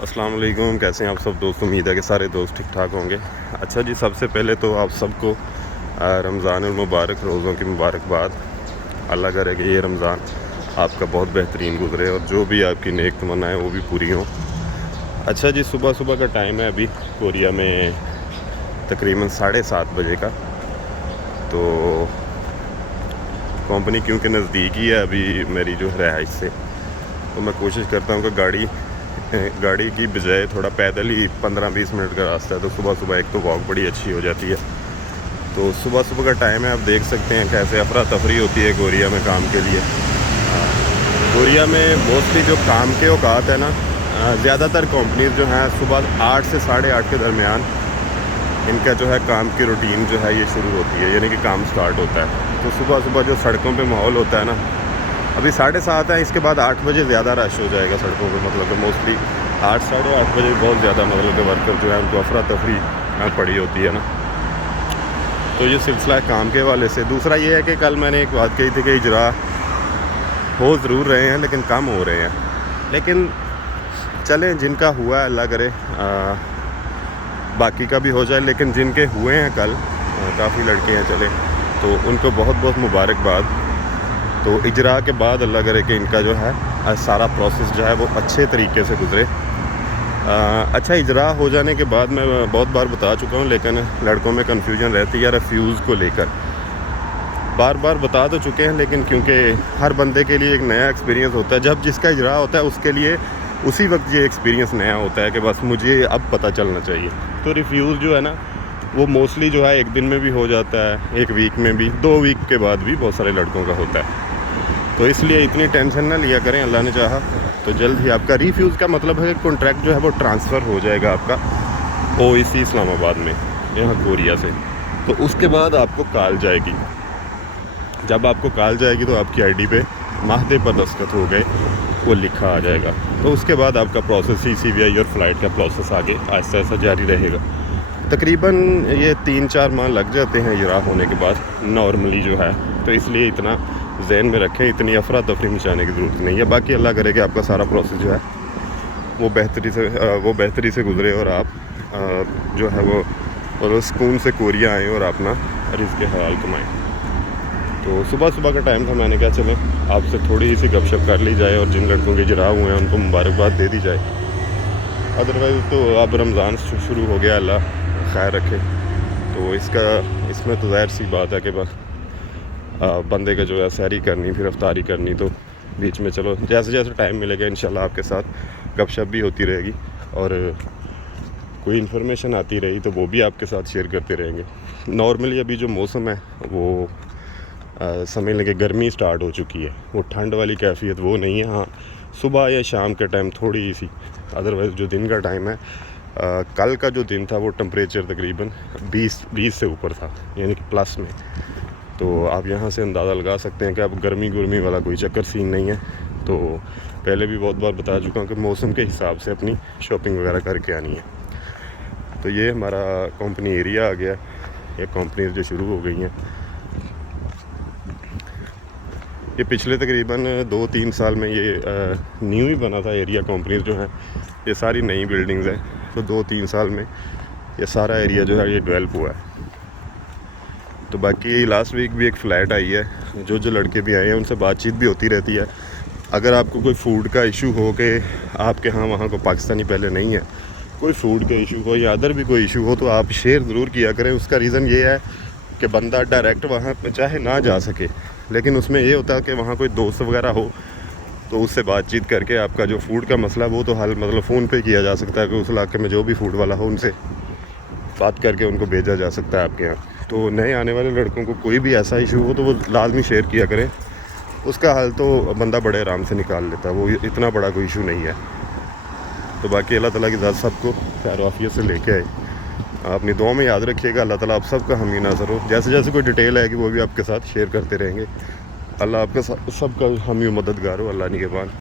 السلام علیکم، کیسے ہیں آپ سب دوست؟ امید ہے کہ سارے دوست ٹھیک ٹھاک ہوں گے۔ اچھا جی، سب سے پہلے تو آپ سب کو رمضان المبارک روزوں کی مبارکباد۔ اللہ کرے کہ یہ رمضان آپ کا بہت بہترین گزرے اور جو بھی آپ کی نیک تمنائیں وہ بھی پوری ہوں۔ اچھا جی، صبح کا ٹائم ہے ابھی کوریا میں تقریباً 7:30 بجے کا۔ تو کمپنی کیونکہ نزدیک ہی ہے ابھی میری جو رہائش سے، تو میں کوشش کرتا ہوں کہ گاڑی کی بجائے تھوڑا پیدل ہی 15-20 منٹ کا راستہ ہے، تو صبح ایک تو واک بڑی اچھی ہو جاتی ہے۔ تو صبح کا ٹائم ہے، آپ دیکھ سکتے ہیں کیسے افراتفری ہوتی ہے کوریا میں کام کے لیے۔ کوریا میں موسٹلی جو کام کے اوقات ہے نا، زیادہ تر کمپنیز جو ہیں صبح 8 سے 8:30 کے درمیان ان کا جو ہے کام کی روٹین جو ہے یہ شروع ہوتی ہے، یعنی کہ کام سٹارٹ ہوتا ہے۔ تو صبح جو سڑکوں پہ ماحول ہوتا ہے نا، ابھی 7:30 ہے، اس کے بعد 8 بجے زیادہ رش ہو جائے گا سڑکوں پہ، مطلب کہ موسٹلی 8-8:30 بجے بہت زیادہ مطلب کہ ورکر جو ہے ان کو افراتفری پڑی ہوتی ہے نا۔ تو یہ سلسلہ ہے کام کے حوالے سے۔ دوسرا یہ ہے کہ کل میں نے ایک بات کہی تھی کہ اجرا ہو ضرور رہے ہیں لیکن کم ہو رہے ہیں، لیکن چلیں جن کا ہوا ہے اللہ کرے باقی کا بھی ہو جائے، لیکن جن کے ہوئے ہیں کل کافی لڑکے ہیں چلے، تو ان کو بہت مبارکباد۔ تو اجرا کے بعد اللہ کرے کہ ان کا جو ہے سارا پروسیس جو ہے وہ اچھے طریقے سے گزرے۔ اچھا، اجرا ہو جانے کے بعد میں بہت بار بتا چکا ہوں، لیکن لڑکوں میں کنفیوژن رہتی ہے ریفیوز کو لے کر۔ بار بتا تو چکے ہیں، لیکن کیونکہ ہر بندے کے لیے ایک نیا ایکسپیرینس ہوتا ہے، جب جس کا اجرا ہوتا ہے اس کے لیے اسی وقت یہ ایکسپیرینس نیا ہوتا ہے کہ بس مجھے اب پتہ چلنا چاہیے۔ تو ریفیوز جو ہے نا وہ موسٹلی جو ہے 1 دن میں بھی ہو جاتا ہے، 1 ویک میں بھی، 2 ویک کے بعد بھی بہت سارے لڑکوں کا ہوتا ہے۔ تو اس لیے اتنی ٹینشن نہ لیا کریں، اللہ نے چاہا تو جلد ہی آپ کا ریفیوز کا مطلب ہے کہ کانٹریکٹ جو ہے وہ ٹرانسفر ہو جائے گا آپ کا OEC اسلام آباد میں، یہاں کوریا سے۔ تو اس کے بعد آپ کو کال جائے گی، جب آپ کو کال جائے گی تو آپ کی ID پہ معاہدے پر دستخط ہو گئے وہ لکھا آ جائے گا۔ تو اس کے بعد آپ کا پروسیس CCVI اور فلائٹ کا پروسیس آگے آہستہ جاری رہے گا۔ تقریباً یہ 3-4 ماہ لگ جاتے ہیں اجرا ہونے کے بعد نارملی جو ہے، تو اس لیے اتنا ذہن میں رکھیں، اتنی افراتفری مچانے کی ضرورت نہیں ہے۔ باقی اللہ کرے کہ آپ کا سارا پروسیس جو ہے وہ بہتری سے گزرے اور آپ جو ہے وہ سکون سے کوریا آئیں اور اپنا رزق حلال کمائیں۔ تو صبح کا ٹائم تھا، میں نے کہا چلیں آپ سے تھوڑی سی گپ شپ کر لی جائے اور جن لڑکوں کے اجرا ہوئے ہیں ان کو مبارکباد دے دی جائے۔ ادروائز تو اب رمضان شروع ہو گیا، اللہ خیر رکھے۔ تو اس میں تو ظاہر سی بات ہے کہ بندے کا جو ہے سحری کرنی، پھر افطاری کرنی، تو بیچ میں چلو جیسے ٹائم ملے گا انشاءاللہ آپ کے ساتھ گپ شپ بھی ہوتی رہے گی، اور کوئی انفارمیشن آتی رہی تو وہ بھی آپ کے ساتھ شیئر کرتے رہیں گے۔ نارملی ابھی جو موسم ہے وہ سمجھ لیں کہ گرمی سٹارٹ ہو چکی ہے، وہ ٹھنڈ والی کیفیت وہ نہیں ہے۔ ہاں صبح یا شام کے ٹائم تھوڑی سی، ادروائز جو دن کا ٹائم ہے، کل کا جو دن تھا وہ ٹمپریچر تقریباً 20 سے اوپر تھا، یعنی کہ پلس میں۔ تو آپ یہاں سے اندازہ لگا سکتے ہیں کہ اب گرمی والا کوئی چکر سین نہیں ہے۔ تو پہلے بھی بہت بار بتا چکا ہوں کہ موسم کے حساب سے اپنی شاپنگ وغیرہ کر کے آنی ہے۔ تو یہ ہمارا کمپنی ایریا آ گیا، یہ کمپنیز جو شروع ہو گئی ہیں، یہ پچھلے تقریباً 2-3 سال میں یہ نیو ہی بنا تھا ایریا۔ کمپنیز جو ہیں یہ ساری نئی بلڈنگز ہیں، تو 2-3 سال میں یہ سارا ایریا جو ہے یہ ڈیولپ ہوا ہے۔ تو باقی لاسٹ ویک بھی ایک فلیٹ آئی ہے، جو لڑکے بھی آئے ہیں ان سے بات چیت بھی ہوتی رہتی ہے۔ اگر آپ کو کوئی فوڈ کا ایشو ہو کہ آپ کے وہاں کو پاکستانی پہلے نہیں ہے، کوئی فوڈ کا ایشو ہو یا ادر بھی کوئی ایشو ہو، تو آپ شیئر ضرور کیا کریں۔ اس کا ریزن یہ ہے کہ بندہ ڈائریکٹ وہاں پہ چاہے نہ جا سکے، لیکن اس میں یہ ہوتا ہے کہ وہاں کوئی دوست وغیرہ ہو تو اس سے بات چیت کر کے آپ کا جو فوڈ کا مسئلہ وہ تو حل مطلب فون پہ کیا جا سکتا ہے، کہ اس علاقے میں جو بھی فوڈ والا ہو ان سے بات کر کے ان کو بھیجا جا سکتا ہے آپ کے یہاں۔ تو نئے آنے والے لڑکوں کو کوئی بھی ایسا ایشو ہو تو وہ لازمی شیئر کیا کریں، اس کا حل تو بندہ بڑے آرام سے نکال لیتا ہے، وہ اتنا بڑا کوئی ایشو نہیں ہے۔ تو باقی اللہ تعالیٰ کی ذات سب کو خیر و عافیت سے لے کے آئے۔ اپنی دعاؤں میں یاد رکھیے گا، اللہ تعالیٰ آپ سب کا حامی ناصر ہو۔ جیسے کوئی ڈیٹیل آئے گی وہ بھی آپ کے ساتھ شیئر کرتے رہیں گے۔ اللہ آپ کا سب کا حامی و مددگار ہو، اللہ نگہبان۔